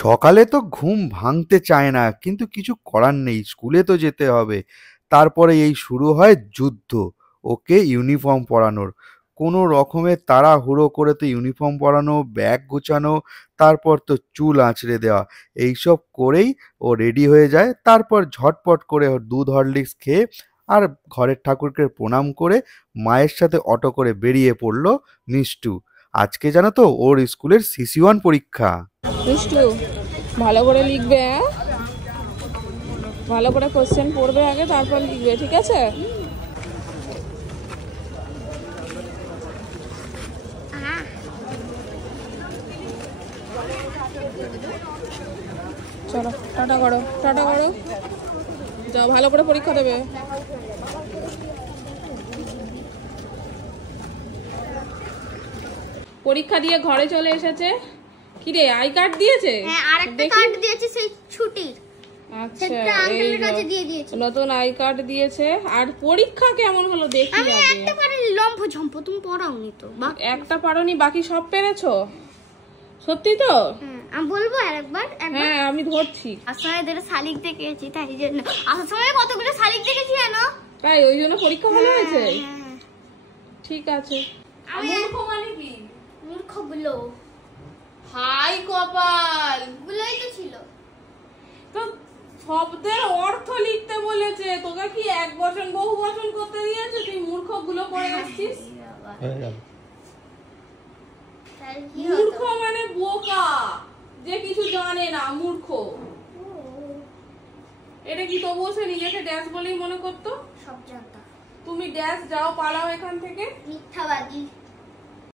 সকালে তো ঘুম ভাঙতে চায় না, কিন্তু কিছু করার নেই, স্কুলে তো যেতে হবে। তারপরে এই শুরু হয় যুদ্ধ, ওকে ইউনিফর্ম পরানোর। কোনো রকমে তাড়াহুড়ো করে তো ইউনিফর্ম পরানো, ব্যাগ গোছানো, তারপর তো চুল আঁচড়ে দেওয়া। এইসব করেই ও রেডি হয়ে যায়। তারপর ঝটপট করে ওর দুধ হরলিক্স খেয়ে আর ঘরের ঠাকুরকে প্রণাম করে মায়ের সাথে অটো করে বেরিয়ে পড়লো মিষ্টু। আজকে জানো তো ওর স্কুলের সিসি 1 পরীক্ষা। মিষ্টু, ভালো করে লিখবে, হ্যাঁ? ভালো করে কোশ্চেন পড়বে আগে, তারপর লিখবে, ঠিক আছে? চলো, টাটা করো, টাটা করো, যাও ভালো করে পরীক্ষা দেবে। পরীক্ষা দিয়ে ঘরে চলে এসেছে। কি রে, আই কার্ড দিয়েছে? হ্যাঁ, আরেকটা কার্ড দিয়েছে সেই ছুটির। আচ্ছা, আঙ্কেলের কাছে দিয়ে দিয়েছে, নতুন আই কার্ড দিয়েছে। আর পরীক্ষা কেমন হলো দেখি আগে। আমি একটা পারি লম্ফ ঝম্প, তুমি পড়াওনি তো। একটা পারোনি, বাকি সব পেরেছো? সত্যি তো? আমি বলবো আরেকবার। হ্যাঁ, আমি ধরছি। আসলে দুটো শালিক দেখেছি, তাই জন্য আসার সময় কতগুলো শালিক দেখেছি জানো? তাই ওই জন্য পরীক্ষা ভালো হয়েছে? ঠিক আছে। মূর্খ মানে কি? মূর্খ গুলো। হাই কপাল, গুলোই তো ছিল। তো শব্দের অর্থ লিখতে বলেছে, তোকে কি এক বচন বহু বচন করতে দিয়েছে? তুই মূর্খ গুলো করে আসছিস। মূর্খ মানে বোকা, যে কিছু জানে না, মূর্খ। এটা কি তবুও সে নিজেকে ড্যাশ বলেই মনে করতো? সব জানতা। তুমি ড্যাশ যাও, পালাও এখান থেকে। মিথ্যাবাদী।